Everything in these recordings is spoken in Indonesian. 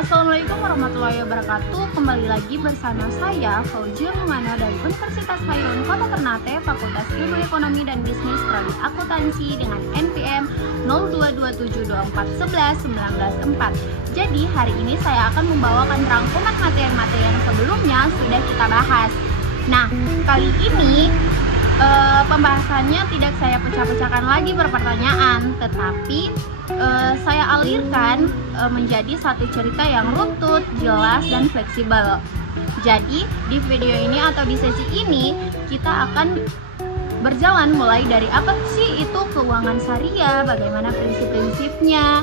Assalamualaikum warahmatullahi wabarakatuh. Kembali lagi bersama saya Fauzia Mumana dari Universitas Khairun Kota Ternate, Fakultas Ilmu Ekonomi dan Bisnis Prodi Akuntansi dengan NPM 02272411994. Jadi hari ini saya akan membawakan rangkuman materi-materi yang sebelumnya sudah kita bahas. Nah, kali ini pembahasannya tidak saya pecah-pecahkan lagi per pertanyaan, tetapi saya alirkan menjadi satu cerita yang runtut, jelas, dan fleksibel. Jadi di video ini atau di sesi ini kita akan berjalan mulai dari apa sih itu keuangan syariah, bagaimana prinsip-prinsipnya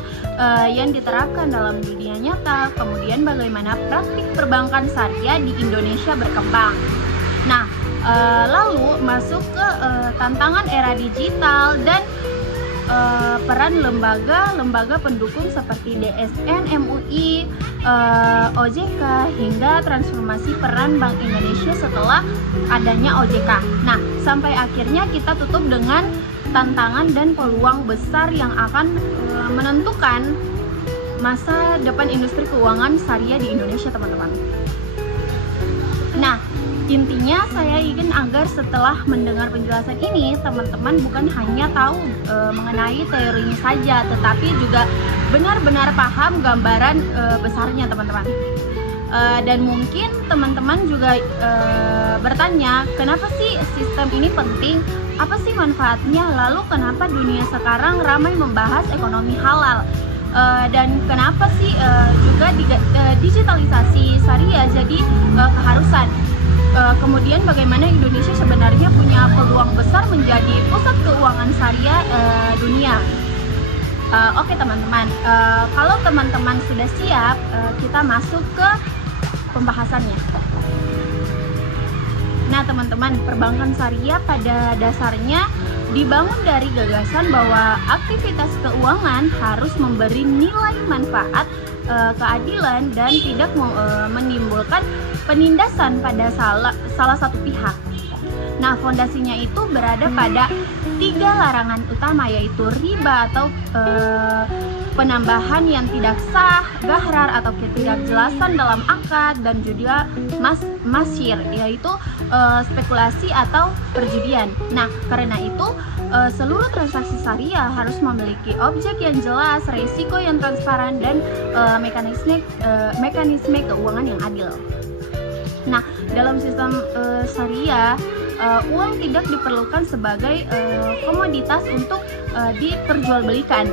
yang diterapkan dalam dunia nyata, kemudian bagaimana praktik perbankan syariah di Indonesia berkembang. Nah, lalu masuk ke tantangan era digital dan peran lembaga pendukung seperti DSN, MUI, OJK, hingga transformasi peran Bank Indonesia setelah adanya OJK. Nah, sampai akhirnya kita tutup dengan tantangan dan peluang besar yang akan menentukan masa depan industri keuangan syariah di Indonesia, teman-teman. Nah, intinya saya ingin agar setelah mendengar penjelasan ini, teman-teman bukan hanya tahu mengenai teorinya saja, tetapi juga benar-benar paham gambaran besarnya, teman-teman. Dan mungkin teman-teman juga bertanya, kenapa sih sistem ini penting? Apa sih manfaatnya? Lalu kenapa dunia sekarang ramai membahas ekonomi halal? Dan kenapa sih juga digitalisasi syariah jadi keharusan? Kemudian bagaimana Indonesia sebenarnya punya peluang besar menjadi pusat keuangan syariah dunia. Oke teman-teman, kalau teman-teman sudah siap, kita masuk ke pembahasannya. Nah teman-teman, perbankan syariah pada dasarnya dibangun dari gagasan bahwa aktivitas keuangan harus memberi nilai manfaat, keadilan, dan tidak menimbulkan penindasan pada salah satu pihak. Nah, fondasinya itu berada pada 3 larangan utama, yaitu riba atau penambahan yang tidak sah, gahrar atau ketidakjelasan dalam akad, dan juga masyir, yaitu spekulasi atau perjudian. Nah, karena itu seluruh transaksi syariah harus memiliki objek yang jelas, risiko yang transparan, dan mekanisme keuangan yang adil. Nah, dalam sistem syariah, uang tidak diperlukan sebagai komoditas untuk diperjualbelikan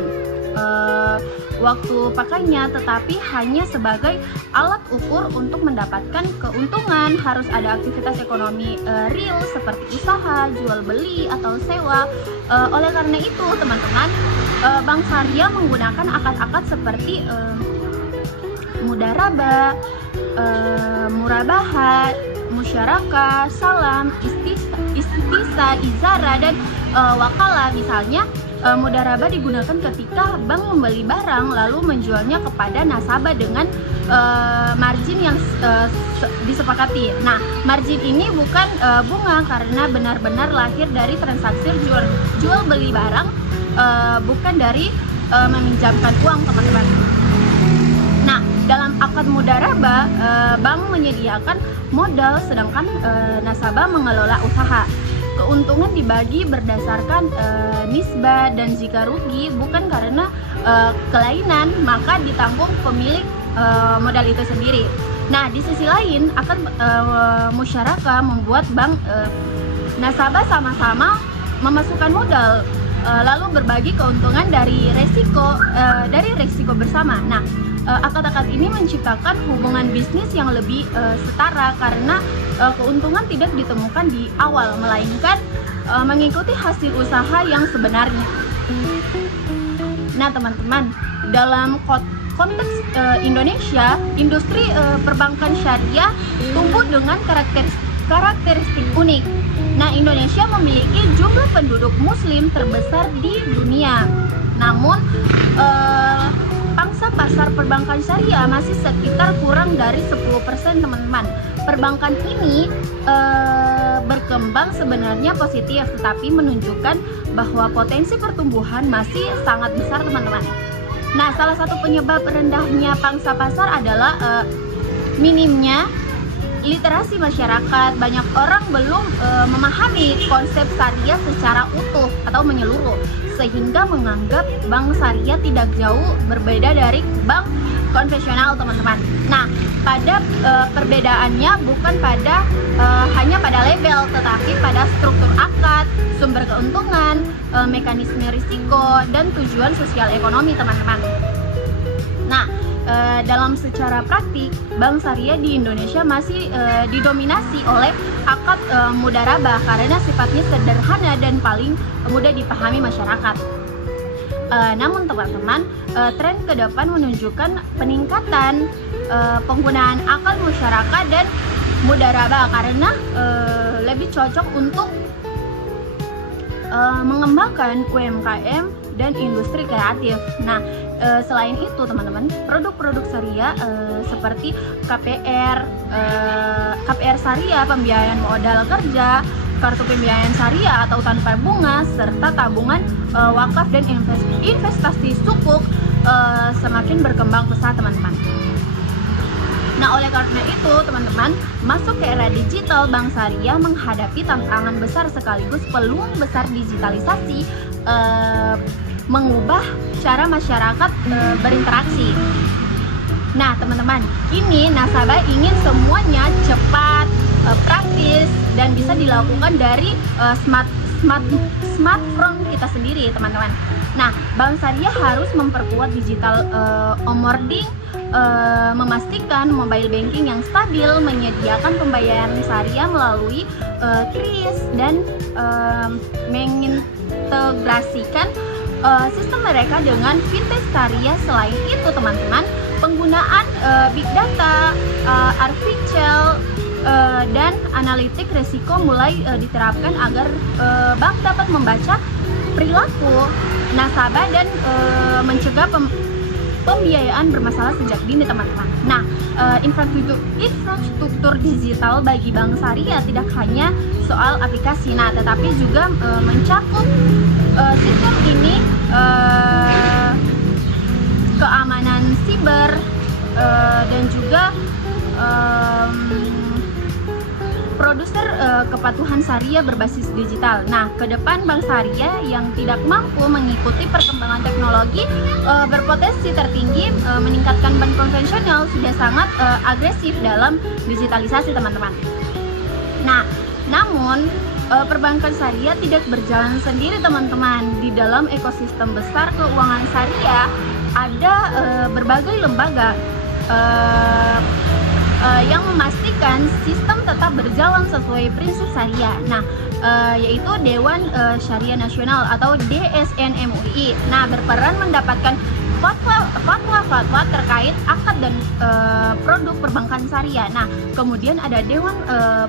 waktu pakainya, tetapi hanya sebagai alat ukur untuk mendapatkan keuntungan. Harus ada aktivitas ekonomi real seperti usaha, jual beli, atau sewa. Oleh karena itu, teman-teman, bank syariah menggunakan akad-akad seperti mudarabah, murabahat, musyarakah, salam, istisa, izara, dan wakalah. Misalnya, mudarabah digunakan ketika bank membeli barang lalu menjualnya kepada nasabah dengan margin yang disepakati. Nah, margin ini bukan bunga karena benar-benar lahir dari transaksi jual beli barang, bukan dari meminjamkan uang, teman-teman. Nah, dalam akad mudarabah, bank menyediakan modal sedangkan nasabah mengelola usaha. Keuntungan dibagi berdasarkan nisbah, dan jika rugi bukan karena kelainan, maka ditanggung pemilik modal itu sendiri. Nah, di sisi lain, akad musyarakah membuat bank nasabah sama-sama memasukkan modal, lalu berbagi keuntungan dari resiko bersama. Nah, akad-akad ini menciptakan hubungan bisnis yang lebih setara karena keuntungan tidak ditemukan di awal, melainkan mengikuti hasil usaha yang sebenarnya. Nah teman-teman, dalam konteks Indonesia, industri perbankan syariah tumbuh dengan karakteristik unik. Nah, Indonesia memiliki jumlah penduduk muslim terbesar di dunia. Namun pangsa pasar perbankan syariah masih sekitar kurang dari 10%, teman-teman. Perbankan ini berkembang sebenarnya positif, tetapi menunjukkan bahwa potensi pertumbuhan masih sangat besar, teman-teman. Nah, salah satu penyebab rendahnya pangsa pasar adalah minimnya literasi masyarakat. Banyak orang belum memahami konsep syariah secara utuh atau menyeluruh, sehingga menganggap bank syariah tidak jauh berbeda dari bank konvensional, teman-teman. Nah, pada perbedaannya bukan hanya pada label, tetapi pada struktur akad, sumber keuntungan, mekanisme risiko, dan tujuan sosial ekonomi, teman-teman. Nah, dalam secara praktik, bank syariah di Indonesia masih didominasi oleh akad mudharabah karena sifatnya sederhana dan paling mudah dipahami masyarakat. Namun teman-teman, tren ke depan menunjukkan peningkatan penggunaan akad musyarakah dan mudharabah karena lebih cocok untuk mengembangkan UMKM dan industri kreatif. Nah, selain itu teman-teman, produk-produk syariah seperti KPR syariah, pembiayaan modal kerja, kartu pembiayaan syariah atau tanpa bunga, serta tabungan wakaf dan investasi sukuk semakin berkembang pesat, teman-teman. Nah, oleh karena itu teman-teman, masuk ke era digital, bank syariah menghadapi tantangan besar sekaligus peluang besar digitalisasi mengubah cara masyarakat berinteraksi. Nah, teman-teman, kini nasabah ingin semuanya cepat, praktis, dan bisa dilakukan dari smartphone kita sendiri, teman-teman. Nah, bank syariah harus memperkuat digital onboarding, memastikan mobile banking yang stabil, menyediakan pembayaran syariah melalui kris, dan mengintegrasikan sistem mereka dengan fintech syariah. Selain itu teman-teman, penggunaan big data, artificial dan analitik risiko mulai diterapkan agar bank dapat membaca perilaku nasabah dan mencegah pembiayaan bermasalah sejak dini, teman-teman. Nah, infrastruktur digital bagi bank syariah tidak hanya soal aplikasi, tetapi juga mencakup sistem ini, keamanan siber, dan juga produser kepatuhan syariah berbasis digital. Nah, ke depan bank syariah yang tidak mampu mengikuti perkembangan teknologi berpotensi tertinggi meningkatkan bank konvensional sudah sangat agresif dalam digitalisasi, teman-teman. Nah, namun perbankan syariah tidak berjalan sendiri, teman-teman. Di dalam ekosistem besar keuangan syariah ada berbagai lembaga yang memastikan sistem tetap berjalan sesuai prinsip syariah. Nah, yaitu Dewan Syariah Nasional atau DSN MUI. Nah, berperan mendapatkan fatwa terkait akad dan produk perbankan syariah. Nah, kemudian ada Dewan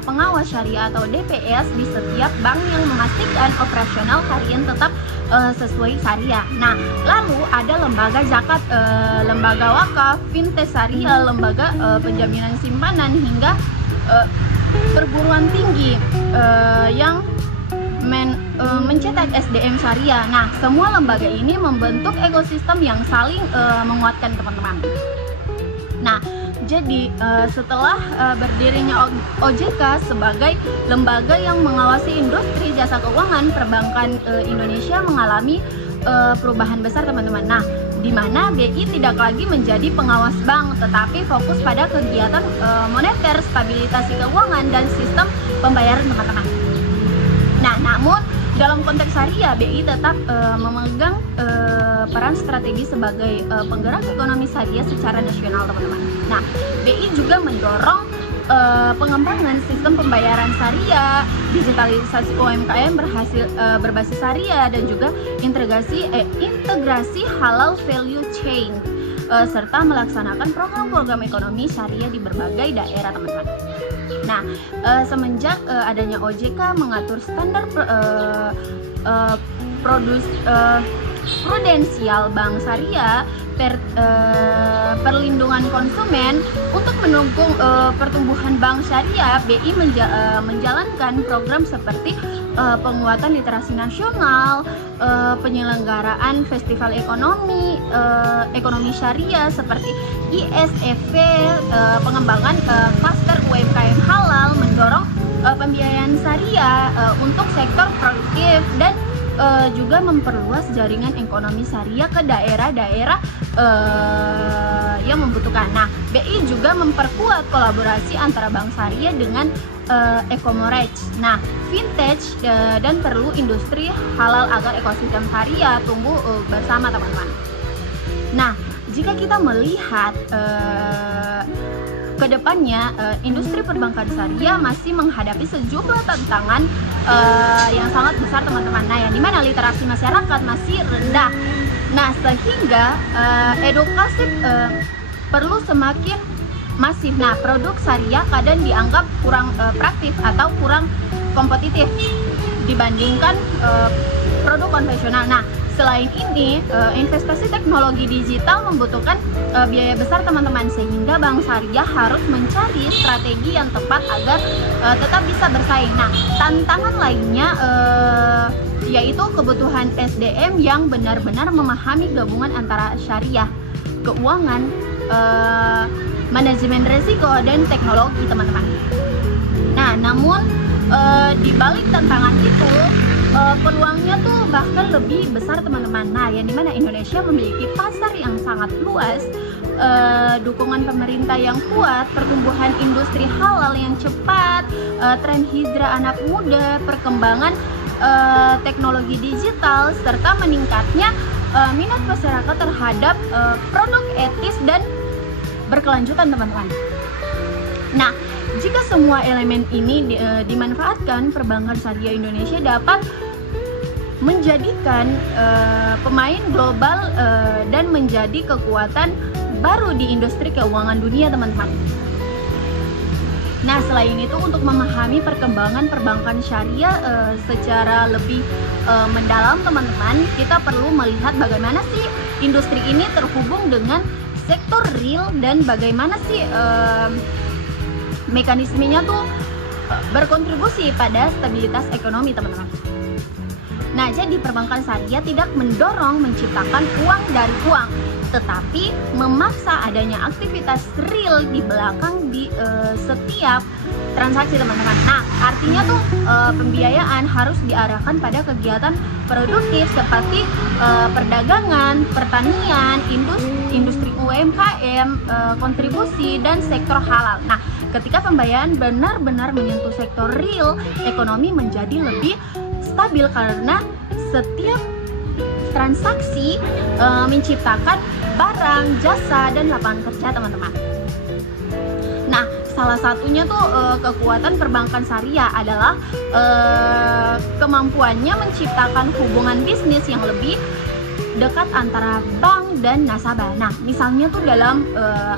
Pengawas Syariah atau DPS di setiap bank yang memastikan operasional harian tetap sesuai syariah. Nah, lalu ada lembaga zakat, lembaga wakaf, fintech syariah, lembaga penjaminan simpanan, hingga perguruan tinggi yang mencetak SDM syariah. Nah, semua lembaga ini membentuk ekosistem yang saling menguatkan, teman-teman. Nah, jadi setelah berdirinya OJK sebagai lembaga yang mengawasi industri jasa keuangan, perbankan Indonesia mengalami perubahan besar, teman-teman. Nah, di mana BI tidak lagi menjadi pengawas bank, tetapi fokus pada kegiatan moneter, stabilitas keuangan, dan sistem pembayaran, teman-teman. Nah, namun dalam konteks syariah, BI tetap memegang peran strategi sebagai penggerak ekonomi syariah secara nasional, teman-teman. Nah, BI juga mendorong pengembangan sistem pembayaran syariah, digitalisasi UMKM berbasis syariah, dan juga integrasi halal value chain, serta melaksanakan program-program ekonomi syariah di berbagai daerah, teman-teman. Nah, semenjak adanya OJK mengatur standar prudensial bank syariah, perlindungan konsumen, untuk mendukung pertumbuhan bank syariah, BI menjalankan program seperti penguatan literasi nasional, penyelenggaraan festival ekonomi syariah seperti ISEV, pengembangan klaster UMKM halal, mendorong pembiayaan syariah untuk sektor produktif, dan juga memperluas jaringan ekonomi syariah ke daerah-daerah yang membutuhkan. Nah, BI juga memperkuat kolaborasi antara bank syariah dengan Ecomorage. Nah, vintage dan perlu industri halal agar ekosistem syariah tumbuh bersama, teman-teman. Nah, jika kita melihat kedepannya, industri perbankan syariah masih menghadapi sejumlah tantangan yang sangat besar, teman-teman. Nah, yang dimana literasi masyarakat masih rendah. Nah, sehingga edukasi perlu semakin masif. Nah, produk syariah kadang dianggap kurang praktis atau kurang kompetitif dibandingkan produk konvensional. Nah, selain ini, investasi teknologi digital membutuhkan biaya besar, teman-teman, sehingga bank syariah harus mencari strategi yang tepat agar tetap bisa bersaing. Nah, tantangan lainnya yaitu kebutuhan SDM yang benar-benar memahami gabungan antara syariah, keuangan, manajemen risiko, dan teknologi, teman-teman. Nah, namun di balik tantangan itu, peluangnya tuh bahkan lebih besar, teman-teman. Nah, yang dimana Indonesia memiliki pasar yang sangat luas, dukungan pemerintah yang kuat, pertumbuhan industri halal yang cepat, tren hijrah anak muda, perkembangan teknologi digital, serta meningkatnya minat masyarakat terhadap produk etis dan berkelanjutan, teman-teman. Nah, jika semua elemen ini dimanfaatkan, perbankan syariah Indonesia dapat menjadikan pemain global dan menjadi kekuatan baru di industri keuangan dunia, teman-teman. Nah, selain itu, untuk memahami perkembangan perbankan syariah secara lebih mendalam, teman-teman, kita perlu melihat bagaimana sih industri ini terhubung dengan sektor real dan bagaimana sih mekanismenya tuh berkontribusi pada stabilitas ekonomi, teman-teman. Nah, jadi perbankan syariah tidak mendorong menciptakan uang dari uang, tetapi memaksa adanya aktivitas real di belakang di setiap transaksi, teman-teman. Nah, artinya tuh pembiayaan harus diarahkan pada kegiatan produktif seperti perdagangan, pertanian, industri UMKM, kontribusi, dan sektor halal. Nah, ketika pembiayaan benar-benar menyentuh sektor real, ekonomi menjadi lebih stabil karena setiap transaksi menciptakan barang, jasa, dan lapangan kerja, teman-teman. Nah, salah satunya tuh kekuatan perbankan syariah adalah kemampuannya menciptakan hubungan bisnis yang lebih dekat antara bank dan nasabah. Nah, misalnya tuh dalam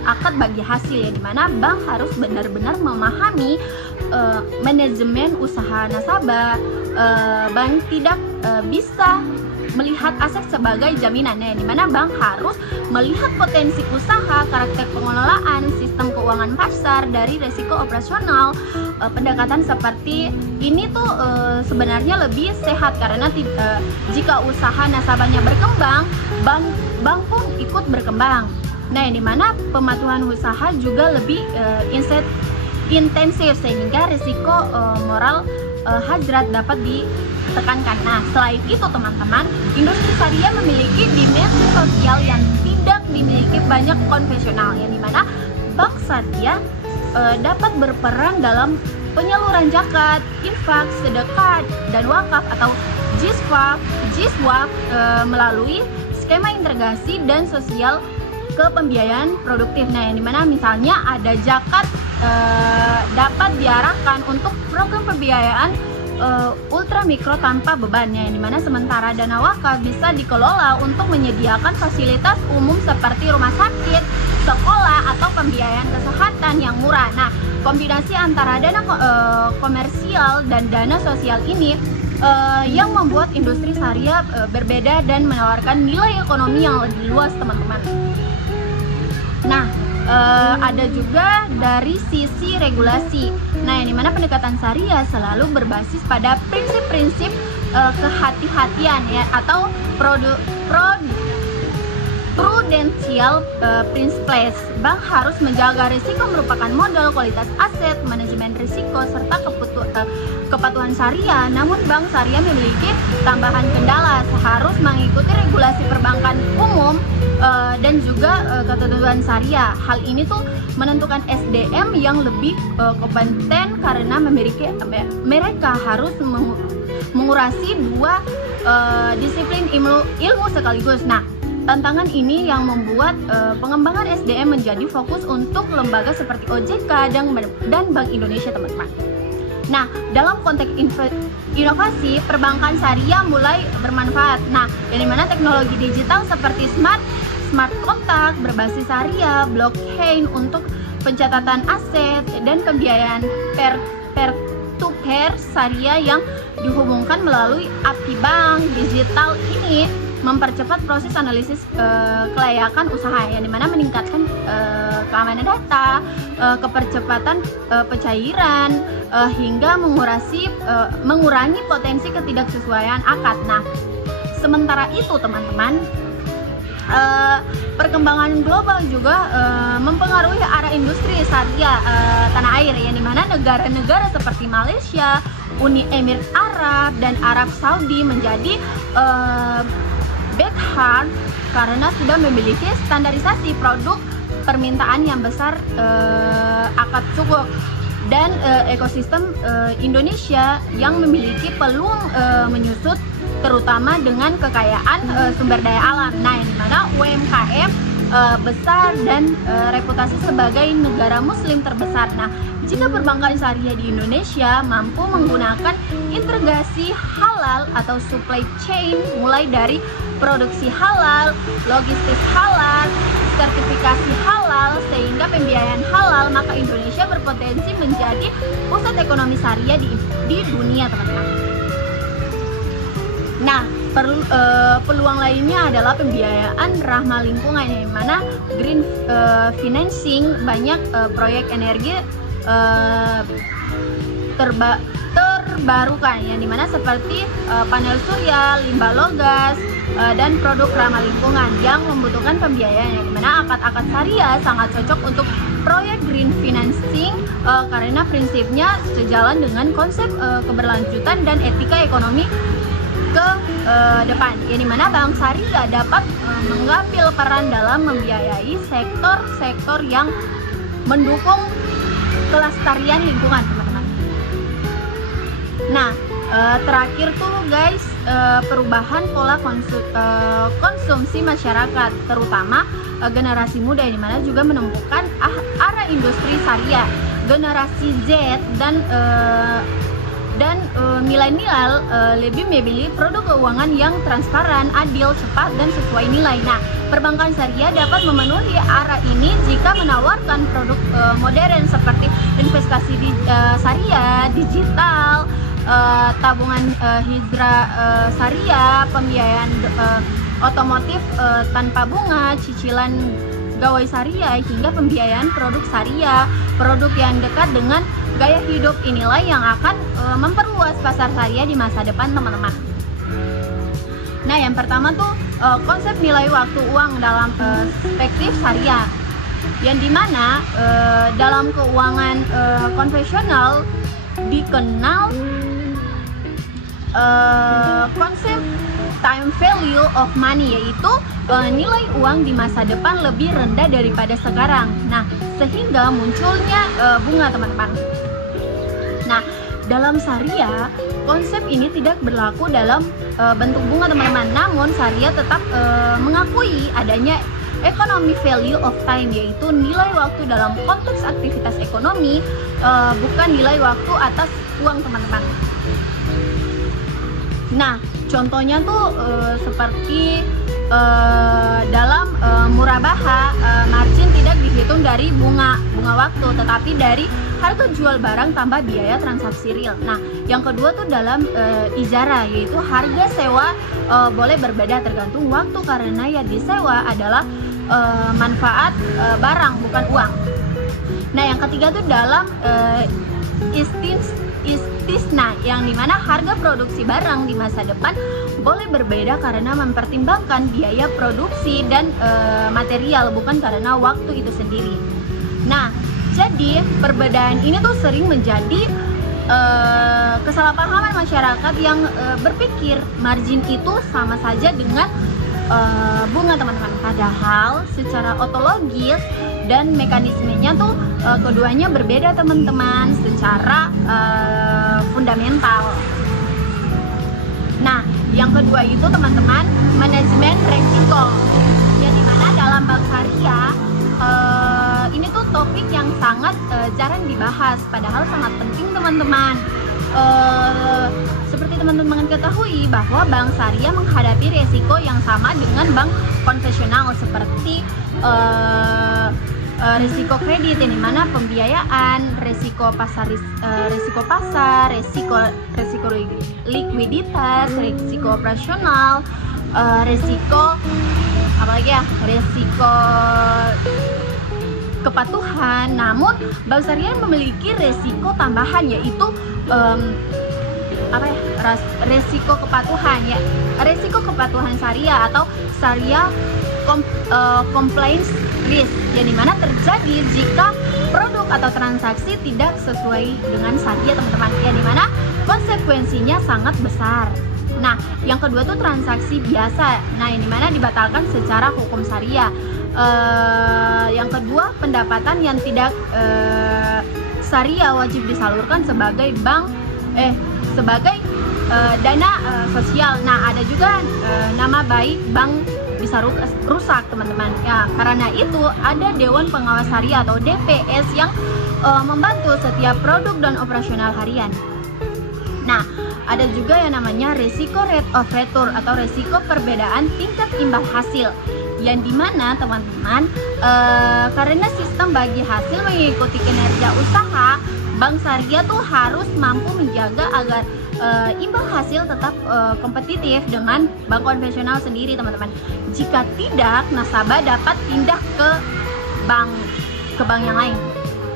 akad bagi hasil, ya, dimana bank harus benar-benar memahami manajemen usaha nasabah. Bank tidak bisa melihat aset sebagai jaminan, ya, dimana bank harus melihat potensi usaha, karakter pengelolaan, sistem keuangan pasar, dari resiko operasional. Pendekatan seperti ini tuh sebenarnya lebih sehat karena jika usaha nasabahnya berkembang, bank pun ikut berkembang. Nah, yang dimana pematuhan usaha juga lebih intensif sehingga risiko moral hajrat dapat ditekankan. Nah, selain itu, teman-teman, industri syariah memiliki dimensi sosial yang tidak dimiliki banyak konvensional, yang dimana bank syariah dapat berperan dalam penyaluran zakat, infak, sedekah, dan wakaf atau jiswaf melalui skema integrasi dan sosial ke pembiayaan produktif. Nah, yang dimana misalnya ada zakat dapat diarahkan untuk program pembiayaan ultra mikro tanpa bebannya, yang dimana sementara dana wakaf bisa dikelola untuk menyediakan fasilitas umum seperti rumah sakit, sekolah, atau pembiayaan kesehatan yang murah. Nah, kombinasi antara dana komersial dan dana sosial ini yang membuat industri syariah berbeda dan menawarkan nilai ekonomi yang lebih luas, teman-teman. Nah, ada juga dari sisi regulasi. Nah, yang dimana pendekatan syariah selalu berbasis pada prinsip-prinsip kehati-hatian ya, atau prudential principles. Bank harus menjaga risiko merupakan modal, kualitas aset, manajemen risiko, serta kepatuhan syariah. Namun bank syariah memiliki tambahan kendala, harus mengikuti regulasi perbankan umum dan juga ketentuan syariah. Hal ini tuh menentukan SDM yang lebih kompeten karena mereka harus mengurasi dua disiplin ilmu sekaligus. Nah, tantangan ini yang membuat pengembangan SDM menjadi fokus untuk lembaga seperti OJK dan Bank Indonesia, teman-teman. Nah, dalam konteks inovasi, perbankan syariah mulai bermanfaat. Nah, dari mana teknologi digital seperti smart contract berbasis syariah, blockchain untuk pencatatan aset, dan pembiayaan peer-to-peer syariah yang dihubungkan melalui API bank digital ini mempercepat proses analisis kelayakan usaha, yang dimana meningkatkan keamanan data, kepercepatan pencairan, hingga mengurangi potensi ketidaksesuaian akad. Nah, sementara itu teman-teman, perkembangan global juga mempengaruhi arah industri syariah tanah air, yang dimana negara-negara seperti Malaysia, Uni Emirat Arab, dan Arab Saudi menjadi backyard karena sudah memiliki standarisasi produk permintaan yang besar, akad sukuk, dan ekosistem Indonesia yang memiliki peluang menyusut, terutama dengan kekayaan sumber daya alam. Nah, yang dimana UMKM besar dan reputasi sebagai negara muslim terbesar. Nah, jika perbankan syariah di Indonesia mampu menggunakan integrasi halal atau supply chain, mulai dari produksi halal, logistik halal, sertifikasi halal, sehingga pembiayaan halal, maka Indonesia berpotensi menjadi pusat ekonomi syariah di dunia, teman-teman. Nah, peluang lainnya adalah pembiayaan ramah lingkungan, yang mana green financing, banyak proyek energi terbarukan, yang dimana seperti panel surya, limbah logam, dan produk ramah lingkungan yang membutuhkan pembiayaan, yang dimana akad-akad syariah sangat cocok untuk proyek green financing karena prinsipnya sejalan dengan konsep keberlanjutan dan etika ekonomi ke depan, yang dimana bank syariah dapat mengambil peran dalam membiayai sektor-sektor yang mendukung kelestarian lingkungan, teman-teman. Nah, terakhir tuh guys, perubahan pola konsumsi masyarakat, terutama generasi muda, yang dimana juga menemukan arah industri syariah. Generasi Z dan milenial lebih memilih produk keuangan yang transparan, adil, cepat, dan sesuai nilai. Nah, perbankan syariah dapat memenuhi arah ini jika menawarkan produk modern seperti investasi syariah, digital, tabungan hijrah syariah, pembiayaan otomotif tanpa bunga, cicilan gawai syariah, hingga pembiayaan produk syariah, produk yang dekat dengan gaya hidup. Inilah yang akan memperluas pasar syariah di masa depan, teman-teman. Nah, yang pertama tuh konsep nilai waktu uang dalam perspektif syariah, yang dimana dalam keuangan konvensional dikenal konsep time value of money, yaitu nilai uang di masa depan lebih rendah daripada sekarang. Nah, sehingga munculnya bunga, teman-teman. Nah, dalam syariah, konsep ini tidak berlaku dalam bentuk bunga, teman-teman. Namun, syariah tetap mengakui adanya economic value of time, yaitu nilai waktu dalam konteks aktivitas ekonomi, bukan nilai waktu atas uang, teman-teman. Nah, contohnya tuh seperti dalam murabaha, margin tidak dihitung dari bunga waktu, tetapi dari harga jual barang tambah biaya transaksi real. Nah, yang kedua tuh dalam ijarah, yaitu harga sewa boleh berbeda tergantung waktu, karena yang disewa adalah manfaat barang, bukan uang. Nah, yang ketiga tuh dalam istisna, yang dimana harga produksi barang di masa depan boleh berbeda karena mempertimbangkan biaya produksi dan material, bukan karena waktu itu sendiri. Nah, jadi perbedaan ini tuh sering menjadi kesalahpahaman masyarakat yang berpikir margin itu sama saja dengan bunga, teman-teman. Padahal secara ontologis dan mekanismenya tuh keduanya berbeda, teman-teman, secara fundamental. Nah, yang kedua itu, teman-teman, manajemen resiko, yang dimana dalam bank syariah ini tuh topik yang sangat jarang dibahas, padahal sangat penting, teman-teman. Seperti teman-teman ketahui bahwa bank syariah menghadapi resiko yang sama dengan bank konvensional, seperti resiko kredit, yang dimana pembiayaan, resiko pasar, resiko likuiditas, resiko operasional, resiko apalagi ya, resiko kepatuhan. Namun bank syariah memiliki resiko tambahan, yaitu resiko kepatuhan, ya, resiko kepatuhan syariah atau syariah compliance risk, yang dimana terjadi jika produk atau transaksi tidak sesuai dengan syariah, teman-teman, yang dimana konsekuensinya sangat besar. Nah, yang kedua tuh transaksi biasa, nah yang dimana dibatalkan secara hukum syariah. Yang kedua, pendapatan yang tidak syariah wajib disalurkan sebagai dana sosial. Nah, ada juga nama baik bank bisa rusak, teman-teman. Ya, karena itu ada Dewan Pengawas Syariah atau DPS yang membantu setiap produk dan operasional harian. Nah, ada juga yang namanya resiko rate of return atau resiko perbedaan tingkat imbal hasil, yang dimana, teman-teman, karena sistem bagi hasil mengikuti kinerja usaha, bank syariah tuh harus mampu menjaga agar imbal hasil tetap kompetitif dengan bank konvensional sendiri, teman-teman. Jika tidak, nasabah dapat pindah ke bank yang lain.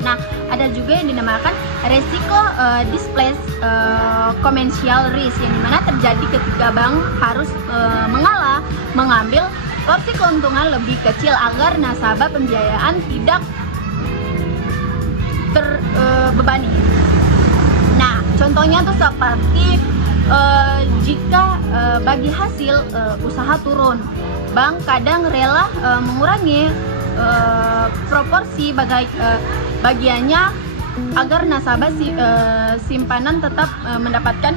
Nah, ada juga yang dinamakan resiko displaced commercial risk, yang dimana terjadi ketika bank harus mengambil porsi keuntungan lebih kecil agar nasabah pembiayaan tidak terbebani. Nah, contohnya tuh seperti jika bagi hasil usaha turun, bank kadang rela mengurangi proporsi bagiannya agar nasabah simpanan tetap mendapatkan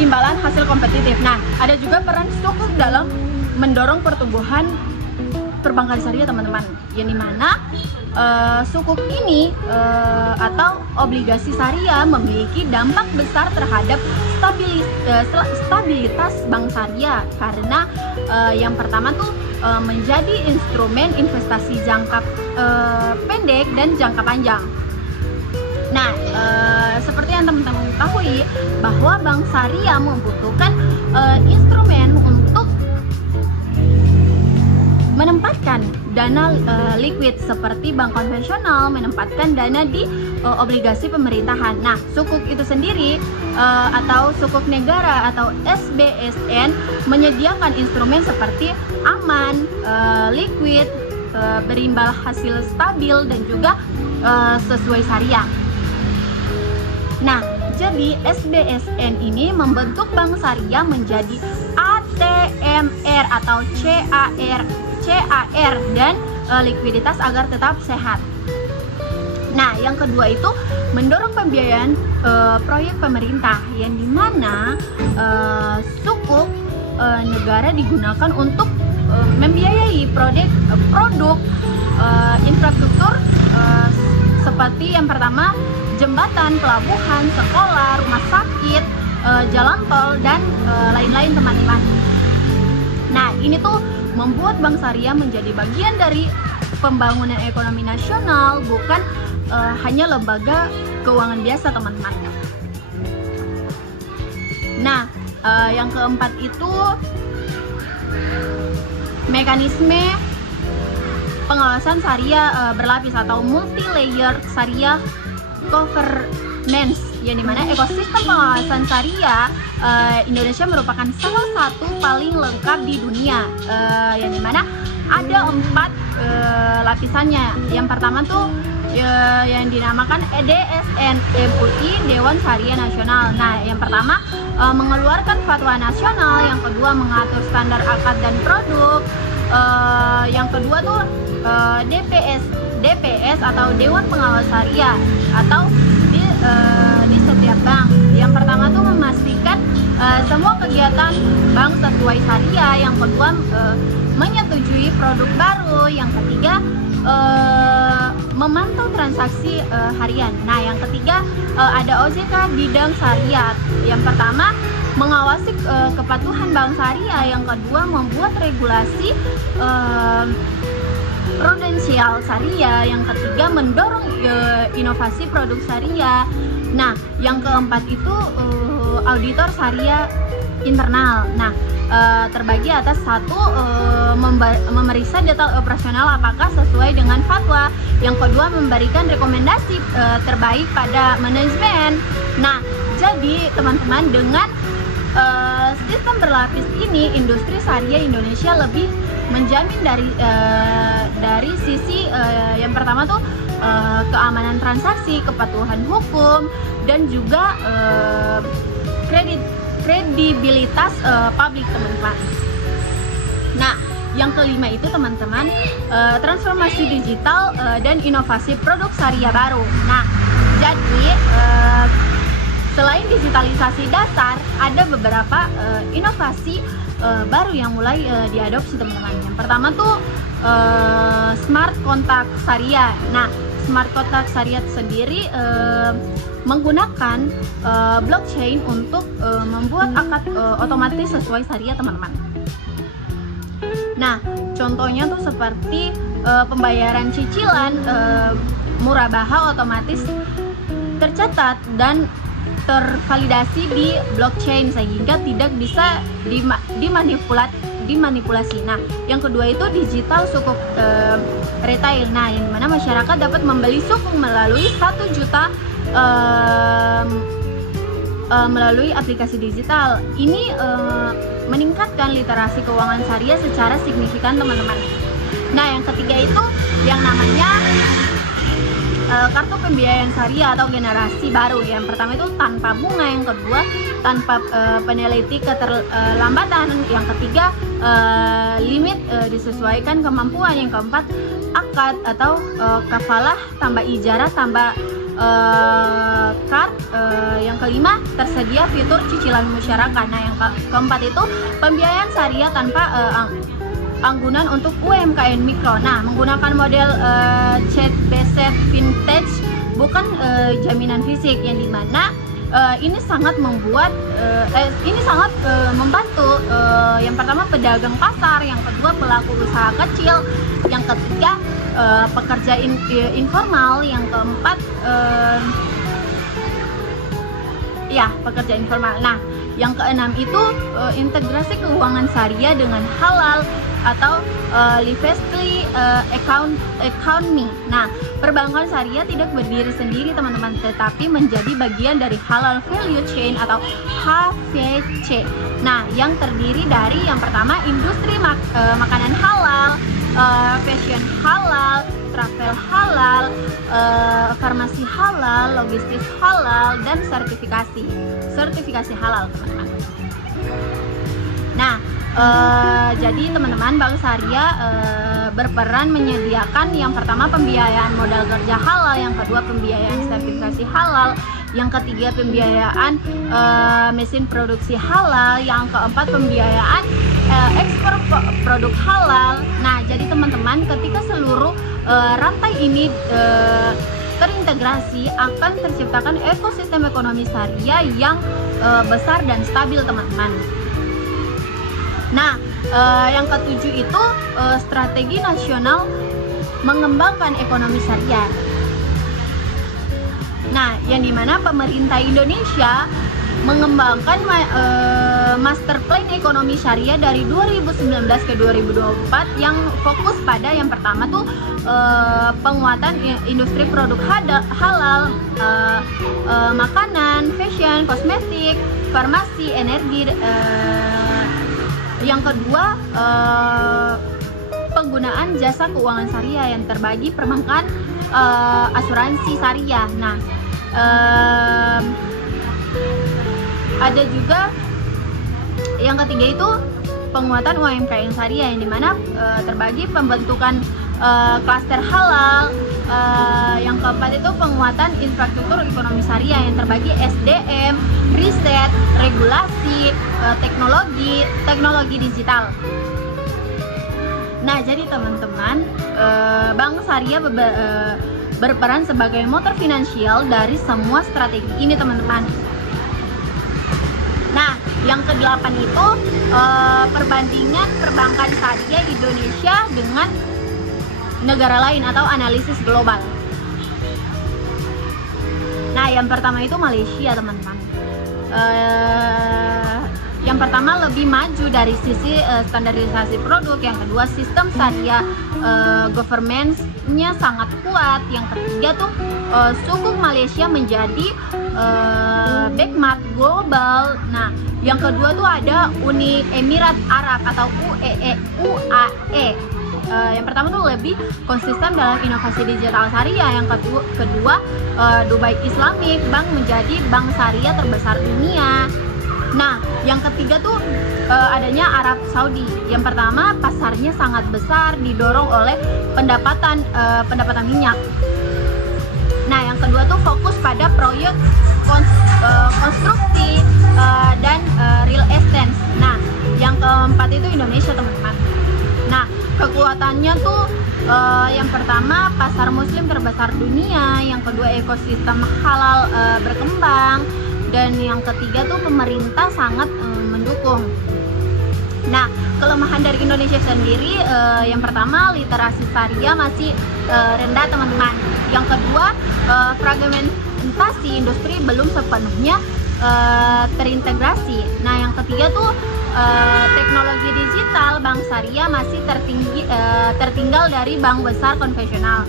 imbalan hasil kompetitif. Nah, ada juga peran sukuk dalam mendorong pertumbuhan perbankan syariah, teman-teman, yang dimana sukuk ini atau obligasi syariah memiliki dampak besar terhadap stabilitas bank syariah, karena yang pertama tuh menjadi instrumen investasi jangka pendek dan jangka panjang. Nah, seperti yang teman-teman ketahui bahwa bank syariah membutuhkan instrumen untuk menempatkan dana liquid, seperti bank konvensional menempatkan dana di obligasi pemerintahan. Nah, sukuk itu sendiri atau sukuk negara atau SBSN menyediakan instrumen seperti aman, liquid, berimbal hasil stabil, dan juga sesuai syariah. Nah, jadi SBSN ini membentuk bank syariah menjadi ATMR atau CAR dan likuiditas agar tetap sehat. Nah, yang kedua itu mendorong pembiayaan proyek pemerintah, yang dimana sukuk negara digunakan untuk membiayai produk infrastruktur seperti yang pertama jembatan, pelabuhan, sekolah, rumah sakit, jalan tol, dan lain-lain, teman-teman. Nah, ini tuh membuat bank syariah menjadi bagian dari pembangunan ekonomi nasional, bukan hanya lembaga keuangan biasa, teman-teman. Nah, yang keempat itu mekanisme pengawasan syariah berlapis atau multi-layer syariah MENS, yang dimana ekosistem pengawasan syariah Indonesia merupakan salah satu paling lengkap di dunia, yang dimana ada 4 lapisannya. Yang pertama tuh yang dinamakan DSN MUI, Dewan Syariah Nasional. Nah, yang pertama mengeluarkan fatwa nasional, yang kedua mengatur standar akad dan produk, yang kedua tuh DPS atau Dewan Pengawas Syariah atau di setiap bank. Yang pertama tuh memastikan semua kegiatan bank sesuai syariah, yang kedua menyetujui produk baru, yang ketiga memantau transaksi harian. Nah, yang ketiga ada OJK bidang syariat. Yang pertama mengawasi kepatuhan bank syariah, yang kedua membuat regulasi prudensial syariah, yang ketiga mendorong inovasi produk syariah. Nah, yang keempat itu auditor syariah internal. Nah, terbagi atas satu memeriksa detail operasional apakah sesuai dengan fatwa, yang kedua memberikan rekomendasi terbaik pada manajemen. Nah, jadi teman-teman, dengan sistem berlapis ini industri syariah Indonesia lebih menjamin dari sisi yang pertama tuh keamanan transaksi, kepatuhan hukum, dan juga kredibilitas publik, teman-teman. Nah, yang kelima itu teman-teman transformasi digital dan inovasi produk syariah baru. Nah, jadi selain digitalisasi dasar, ada beberapa inovasi baru yang mulai diadopsi, teman-teman. Yang pertama tuh smart contract syariah. Nah, smart contract syariah sendiri menggunakan blockchain untuk membuat akad otomatis sesuai syariah, teman-teman. Nah, contohnya tuh seperti pembayaran cicilan murabaha otomatis tercatat dan tervalidasi di blockchain sehingga tidak bisa dimanipulasi. Nah, yang kedua itu digital sukuk retail. Nah, yang dimana masyarakat dapat membeli sukuk melalui 1 juta melalui aplikasi digital. Ini meningkatkan literasi keuangan syariah secara signifikan, teman-teman. Nah, yang ketiga itu yang namanya kartu pembiayaan syariah atau generasi baru. Yang pertama itu tanpa bunga, yang kedua tanpa penalti keterlambatan, yang ketiga limit disesuaikan kemampuan, yang keempat akad atau kafalah tambah ijarah tambah card, yang kelima tersedia fitur cicilan masyarakat. Nah, yang keempat itu pembiayaan syariah tanpa anggunan untuk UMKM mikro. Nah, menggunakan model CBC vintage, bukan jaminan fisik, yang dimana ini sangat membuat membantu yang pertama pedagang pasar, yang kedua pelaku usaha kecil, yang ketiga pekerja informal, yang keempat pekerja informal. Nah, yang keenam itu integrasi keuangan syariah dengan halal atau livestly economy. Nah, perbankan syariah tidak berdiri sendiri, teman-teman, tetapi menjadi bagian dari halal value chain atau HVC. Nah, yang terdiri dari yang pertama industri makanan halal, fashion halal, travel halal, farmasi halal, logistik halal, dan sertifikasi halal, teman-teman. Nah, jadi teman-teman, bank syariah berperan menyediakan yang pertama pembiayaan modal kerja halal, yang kedua pembiayaan sertifikasi halal, yang ketiga pembiayaan mesin produksi halal, yang keempat pembiayaan ekspor produk halal. Nah, jadi teman-teman, ketika seluruh rantai ini terintegrasi, akan terciptakan ekosistem ekonomi syariah yang besar dan stabil, teman-teman. Nah, yang ketujuh itu strategi nasional mengembangkan ekonomi syariah. Nah, yang dimana pemerintah Indonesia mengembangkan master plan ekonomi syariah dari 2019 ke 2024 yang fokus pada yang pertama tuh penguatan industri produk halal, makanan, fashion, kosmetik, farmasi, energi. Yang kedua penggunaan jasa keuangan syariah yang terbagi perbankan, asuransi syariah. Nah, ada juga yang ketiga itu penguatan UMKM syariah yang dimana terbagi pembentukan klaster halal. Yang keempat itu penguatan infrastruktur ekonomi syariah yang terbagi SDM, riset, regulasi, teknologi digital. Nah, jadi teman-teman, Bank Syariah berperan sebagai motor finansial dari semua strategi ini, teman-teman. Nah, yang kedelapan itu perbandingan perbankan syariah Indonesia dengan negara lain atau analisis global. Nah, yang pertama itu Malaysia, teman-teman. Yang pertama lebih maju dari sisi standarisasi produk. Yang kedua sistem syariah governance-nya sangat kuat. Yang ketiga tuh sukuk Malaysia menjadi benchmark global. Nah, yang kedua tuh ada Uni Emirat Arab atau UAE. Yang pertama tuh lebih konsisten dalam inovasi digital syariah. Yang kedua Dubai Islamic Bank menjadi bank syariah terbesar dunia. Nah, yang ketiga tuh adanya Arab Saudi. Yang pertama pasarnya sangat besar didorong oleh pendapatan minyak. Nah, yang kedua tuh fokus pada proyek konstruksi dan real estate. Nah, yang keempat itu Indonesia, teman-teman. Nah, kekuatannya tuh yang pertama pasar muslim terbesar dunia, yang kedua ekosistem halal berkembang, dan yang ketiga tuh pemerintah sangat mendukung. Nah, kelemahan dari Indonesia sendiri yang pertama literasi syariah masih rendah, teman-teman. Yang kedua fragmentasi industri belum sepenuhnya terintegrasi. Nah, yang ketiga tuh teknologi digital bank syariah masih tertinggal dari bank besar konvensional.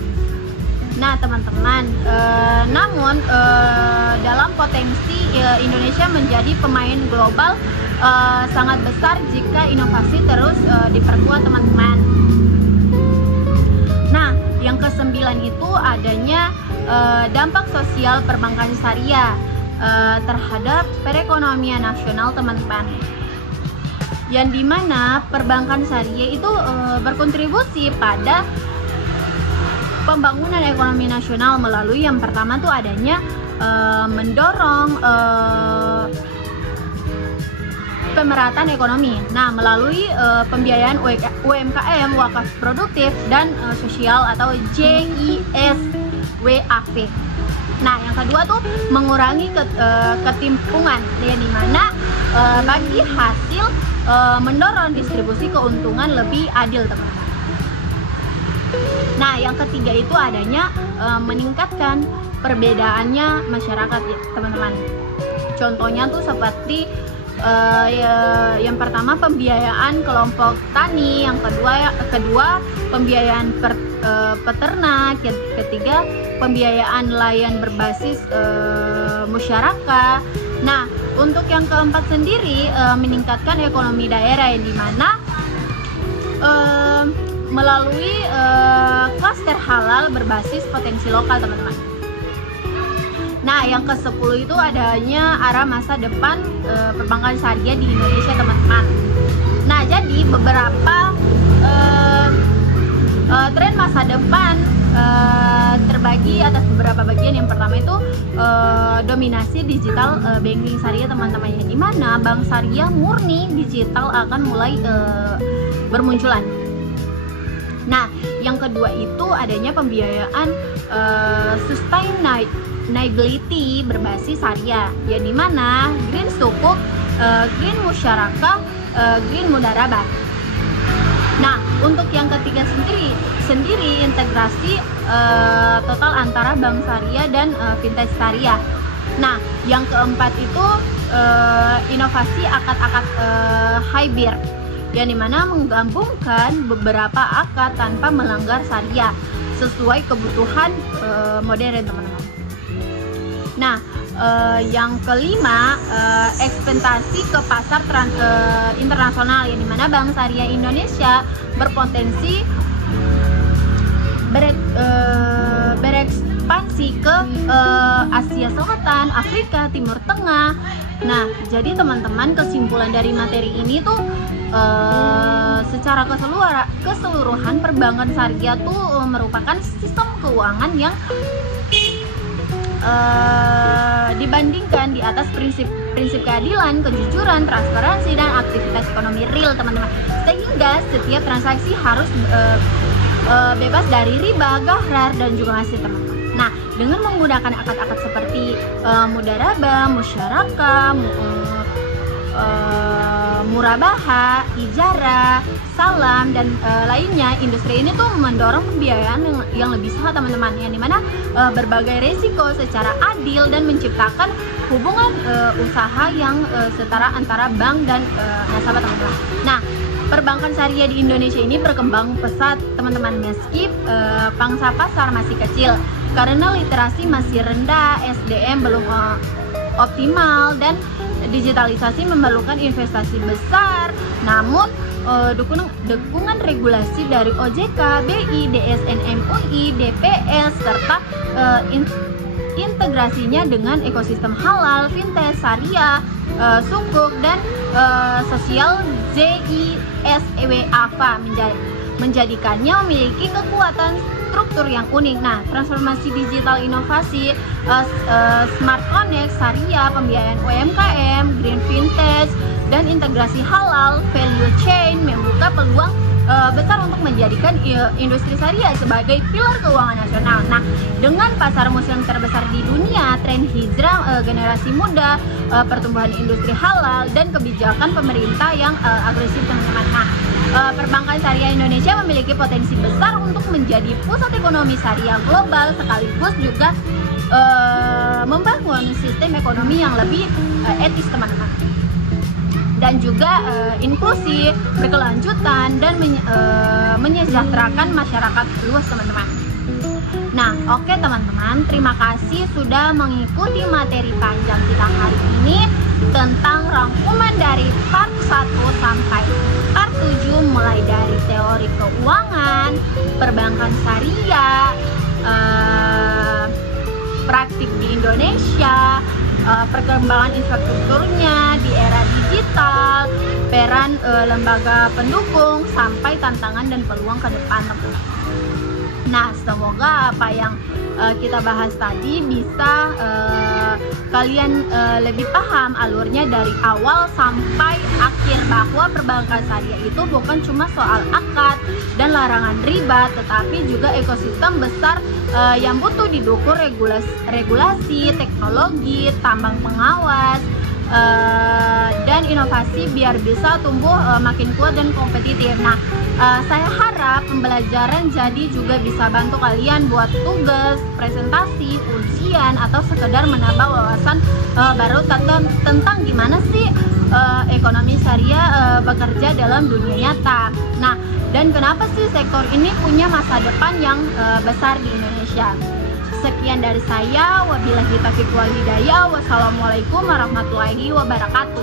Nah, teman-teman, namun dalam potensi Indonesia menjadi pemain global sangat besar jika inovasi terus diperkuat, teman-teman. Nah, yang kesembilan itu adanya dampak sosial perbankan syariah terhadap perekonomian nasional, teman-teman. Yang dimana perbankan syariah itu berkontribusi pada pembangunan ekonomi nasional melalui yang pertama tuh adanya mendorong pemerataan ekonomi. Nah, melalui pembiayaan UMKM, wakaf produktif dan sosial atau JISWAP. Nah, yang kedua tuh mengurangi ketimpungan, yang dimana bagi hasil mendorong distribusi keuntungan lebih adil, teman-teman. Nah, yang ketiga itu adanya meningkatkan perbedaannya masyarakat, teman-teman. Contohnya tuh seperti yang pertama pembiayaan kelompok tani, yang kedua pembiayaan peternak, yang ketiga pembiayaan nelayan berbasis musyarakah. Nah, untuk yang keempat sendiri meningkatkan ekonomi daerah, yang dimana melalui klaster halal berbasis potensi lokal, teman-teman. Nah, yang ke-10 itu adanya arah masa depan perbankan syariah di Indonesia, teman-teman. Nah, jadi beberapa tren masa depan terbagi atas beberapa bagian. Yang pertama itu dominasi digital banking syariah, teman-teman, yang dimana bank syariah murni digital akan mulai bermunculan. Nah, yang kedua itu adanya pembiayaan sustainability berbasis syariah, yang dimana green sukuk, green musyarakah, green mudarabah. Nah, untuk yang ketiga sendiri integrasi total antara bank syariah dan fintech syariah. Nah, yang keempat itu inovasi akad-akad hybrid, yang dimana menggabungkan beberapa akad tanpa melanggar syariah sesuai kebutuhan modern, teman-teman. Nah, yang kelima, ekspektasi ke pasar internasional, yang dimana Bank Syariah Indonesia berpotensi berekspansi ke Asia Selatan, Afrika, Timur Tengah. Nah, jadi teman-teman, kesimpulan dari materi ini tuh secara keseluruhan perbankan syariah tuh merupakan sistem keuangan yang dibandingkan di atas prinsip keadilan, kejujuran, transparansi, dan aktivitas ekonomi real, teman-teman. Sehingga setiap transaksi harus bebas dari riba, gharar, dan juga ngasih, teman-teman. Nah, dengan menggunakan akad-akad seperti mudarabah, musyarakah, murabaha, ijarah, salam, dan lainnya, industri ini tuh mendorong pembiayaan yang lebih sehat, teman-teman, yang dimana berbagai resiko secara adil dan menciptakan hubungan usaha yang setara antara bank dan nasabah, teman-teman. Nah, perbankan syariah di Indonesia ini berkembang pesat, teman-teman, meski pangsa pasar masih kecil karena literasi masih rendah, SDM belum optimal, dan digitalisasi memerlukan investasi besar. Namun dukungan regulasi dari OJK, BI, DSN, MUI, DPS, serta integrasinya dengan ekosistem halal, fintech, syariah, sukuk, dan sosial JISWAFA menjadikannya memiliki kekuatan struktur yang unik. Nah, transformasi digital, inovasi, smart connect, syariah, pembiayaan UMKM, green fintech, dan integrasi halal, value chain membuka peluang besar untuk menjadikan industri syariah sebagai pilar keuangan nasional. Nah, dengan pasar muslim terbesar di dunia, tren hijrah generasi muda, pertumbuhan industri halal, dan kebijakan pemerintah yang agresif, teman-teman. Nah, perbankan syariah Indonesia memiliki potensi besar untuk menjadi pusat ekonomi syariah global, sekaligus juga membangun sistem ekonomi yang lebih etis, teman-teman, dan juga inklusif, berkelanjutan, dan menyejahterakan masyarakat luas, teman-teman. Nah, oke, teman-teman, terima kasih sudah mengikuti materi panjang kita hari ini tentang rangkuman dari part 1 sampai part 7, mulai dari teori keuangan, perbankan syariah, praktik di Indonesia, perkembangan infrastrukturnya di era digital, peran lembaga pendukung, sampai tantangan dan peluang ke depan, teman-teman. Nah, semoga apa yang kita bahas tadi bisa kalian lebih paham alurnya dari awal sampai akhir, bahwa perbankan syariah itu bukan cuma soal akad dan larangan riba, tetapi juga ekosistem besar yang butuh didukung regulasi, teknologi, tambang pengawas, dan inovasi biar bisa tumbuh makin kuat dan kompetitif. Nah, saya harap pembelajaran jadi juga bisa bantu kalian buat tugas, presentasi, ujian, atau sekedar menambah wawasan baru tentang gimana sih ekonomi syariah bekerja dalam dunia nyata. Nah, dan kenapa sih sektor ini punya masa depan yang besar di Indonesia. Sekian dari saya, wabillahi taufiq wal hidayah. Wassalamualaikum warahmatullahi wabarakatuh.